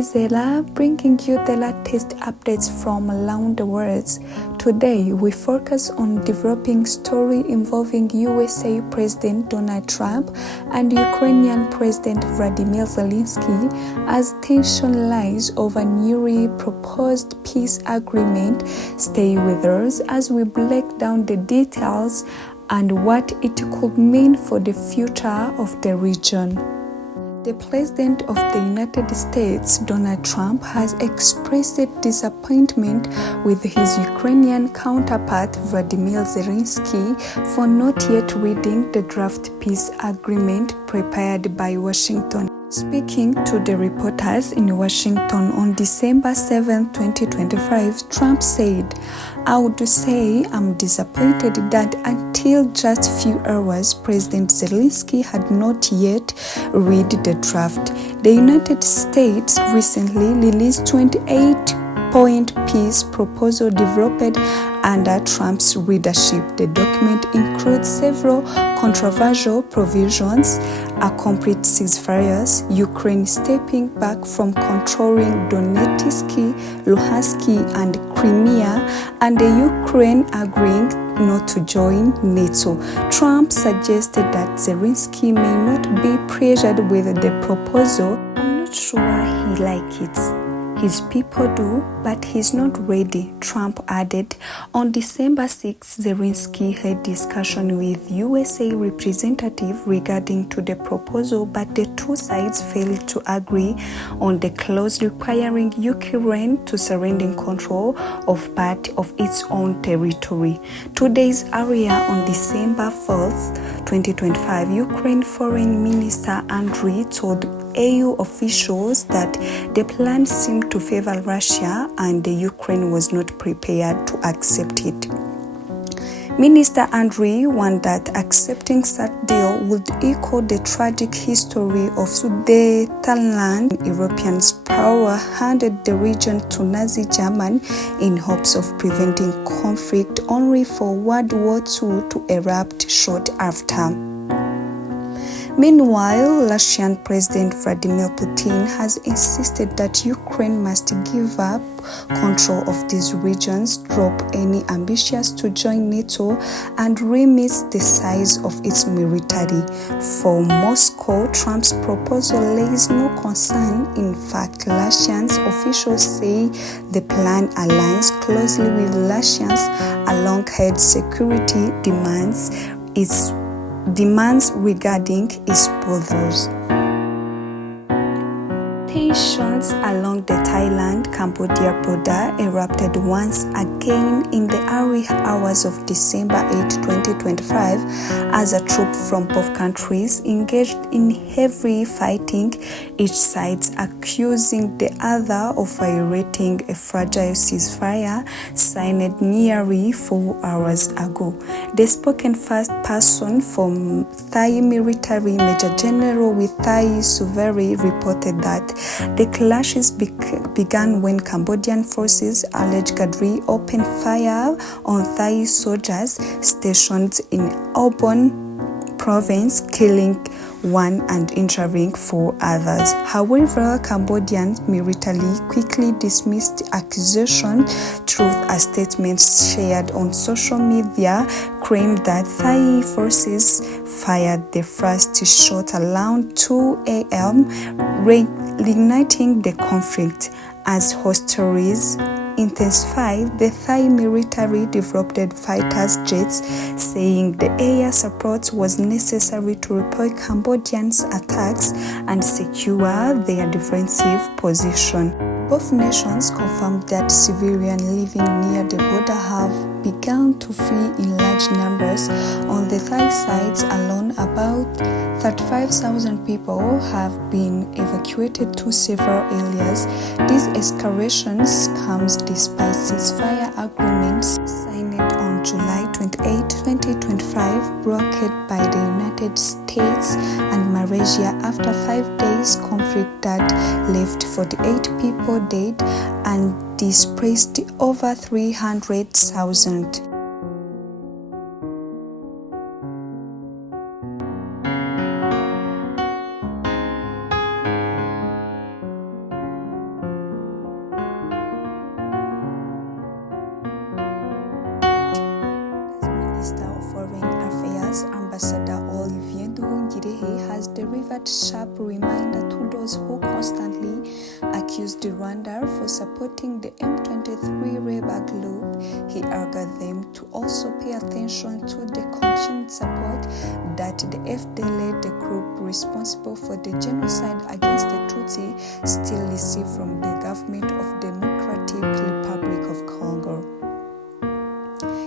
is Ella, bringing you the latest updates from around the world. Today, we focus on developing story involving USA President Donald Trump and Ukrainian President Vladimir Zelensky as tension lies over newly proposed peace agreement. Stay with us as we break down the details and what it could mean for the future of the region. The President of the United States, Donald Trump, has expressed disappointment with his Ukrainian counterpart, Vladimir Zelensky, for not yet reading the draft peace agreement prepared by Washington. Speaking to the reporters in Washington on December 7, 2025, Trump said, "I would say I'm disappointed that until just a few hours, President Zelensky had not yet read the draft." The United States recently released 28-point peace proposal developed under Trump's leadership. The document includes several controversial provisions: a complete ceasefire, Ukraine stepping back from controlling Donetsk, Luhansk, and Crimea, and the Ukraine agreeing not to join NATO. Trump suggested that Zelensky may not be pressured with the proposal. "I'm not sure he likes it. His people do, but he's not ready," Trump added. On December 6, Zelensky had discussion with USA representative regarding to the proposal, but the two sides failed to agree on the clause requiring Ukraine to surrender control of part of its own territory. 2 days earlier, on December 4th, 2025, Ukraine Foreign Minister Andriy told EU officials that the plan seemed to favor Russia and the Ukraine was not prepared to accept it. Minister Andriy warned that accepting such deal would echo the tragic history of Sudetenland. European power handed the region to Nazi Germany in hopes of preventing conflict, only for World War II to erupt short after. Meanwhile, Russian President Vladimir Putin has insisted that Ukraine must give up control of these regions, drop any ambitions to join NATO, and limit the size of its military. For Moscow, Trump's proposal lays no concern. In fact, Russian officials say the plan aligns closely with Russia's long-held security demands regarding its borders. Tensions along the Thailand-Cambodia border erupted once again in the early hours of December 8, 2025, as a troop from both countries engaged in heavy fighting, each side accusing the other of violating a fragile ceasefire signed nearly 4 hours ago. The spoken first person from Thai military Major General with Thai sovereignty reported that the clashes began when Cambodian forces allegedly opened fire on Thai soldiers stationed in Ambon province, killing one and injuring 4 others. However, Cambodian military quickly dismissed the accusation. Through a statement shared on social media, claimed that Thai forces fired the first shot around 2 a.m., reigniting the conflict. As hostilities intensified, the Thai military developed fighter jets, saying the air support was necessary to repel Cambodians' attacks and secure their defensive position. Both nations confirmed that civilians living near the border have begun to flee in large numbers. On the Thai side alone, about 35,000 people have been evacuated to several areas. These escalations comes despite ceasefire agreements signed on July 28, 2025, brokered by the United States and Malaysia after 5 days conflict that left 48 people dead and displaced over 300,000. Ambassador Olivier Nduhungirehe has delivered sharp reminder to those who constantly accused Rwanda for supporting the M23 rebel group. He urged them to also pay attention to the continued support that the FDL, the group responsible for the genocide against the Tutsi, still receive from the government of Democratic Republic of Congo.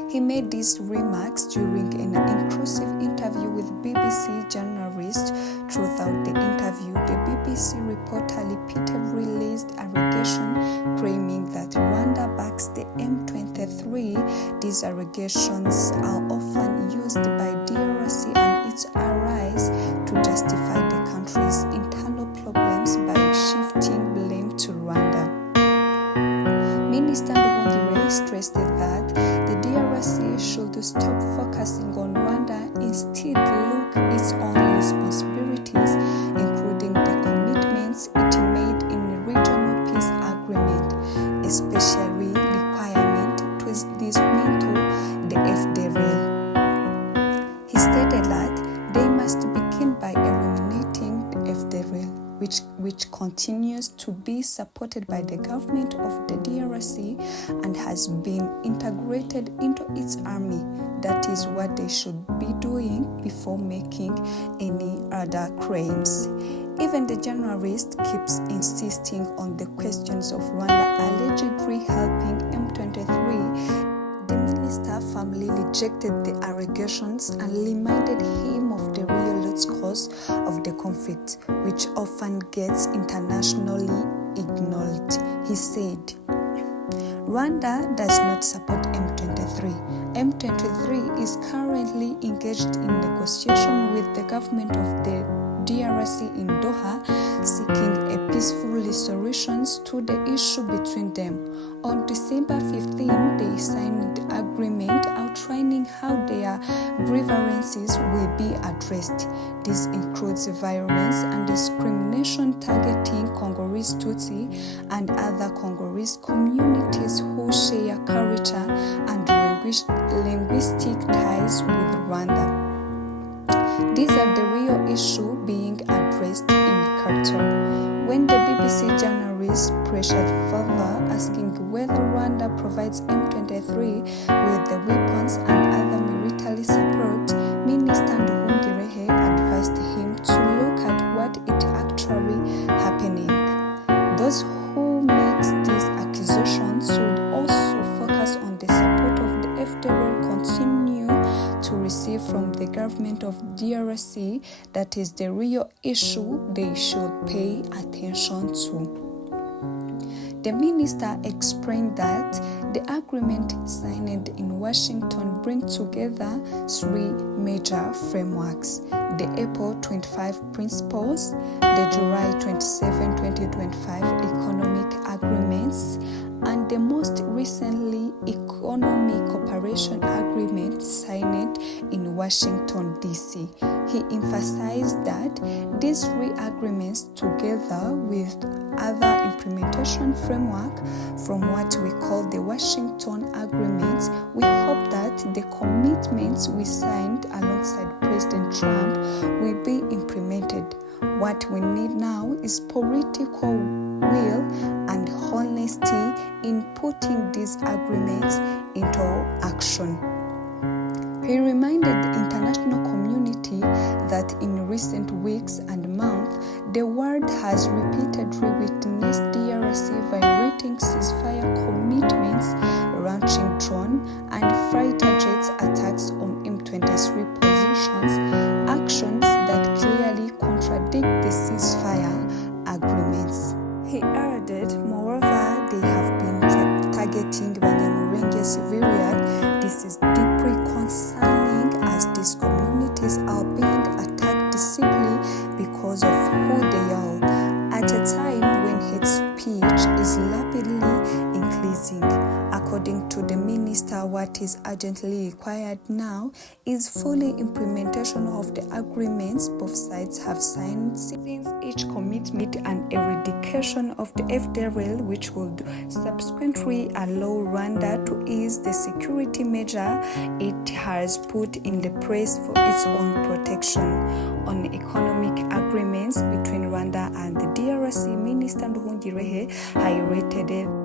He made these remarks during an inclusive interview with BBC journalists. Throughout the interview, the BBC reporter repeatedly raised allegations claiming that Rwanda backs the M23. These allegations are often used by DRC and its allies to justify the country's internal problems by shifting blame to Rwanda. Minister Nduhungirehe stressed that the DRC should stop focusing on Rwanda, instead look its own responsibilities, including the commitments it made in the regional peace agreement, especially requirement to dismantle the FDL. He stated that they must begin by eliminating the FDL, which continues to be supported by the government of the DRC and has been integrated into its army. That is what they should be doing before making any other claims. Even the journalist keeps insisting on the questions of Rwanda allegedly helping M23. The minister firmly rejected the allegations and reminded him of the real root cause of the conflict, which often gets internationally ignored. He said, Rwanda does not support M23. M23 is currently engaged in negotiation with the government of the DRC in Doha, seeking a peaceful resolution to the issue between them. On December 15, they signed an agreement outlining how their grievances will be addressed. This includes violence and discrimination targeting Congolese Tutsi and other Congolese communities who share culture and linguistic ties with Rwanda. These are the real issues being addressed in Khartoum. When the BBC journalist pressured further, asking whether Rwanda provides M23 with the weapons and other military support, Minister Nduhungirehe advised him to look at what is actually happening. Those who make these accusations should also focus on the support of the FDL continue to receive from the government of DRC. That is the real issue they should pay attention to. The minister explained that the agreement signed in Washington brings together three major frameworks: the April 25 Principles, the July 27, 2025 Economic Agreements, and the most recently Economic Cooperation Agreement signed in Washington, D.C. He emphasized that these three agreements, together with other implementation framework from what we call the Washington Agreements, we hope that the commitments we signed alongside President Trump will be implemented. What we need now is political will and honesty in putting these agreements into action. He reminded the international community that in recent weeks and months, the world has repeatedly witnessed DRC violating ceasefire commitments, launching drone and fighter jets attacks on M23 positions, actions that clearly contradict the ceasefire agreements. He added, moreover, they have been targeting Banyamulenge civilians. This is deeply concerning as these communities are being attacked simply because of who they are, at a time when hate speech is rapidly increasing. According to the minister, what is urgently required now is fully implementation of the agreements both sides have signed since each commitment and eradication of the FDLR, which would subsequently allow Rwanda to ease the security measure it has put in the place for its own protection. On economic agreements between Rwanda and the DRC, Minister Nduhungirehe highlighted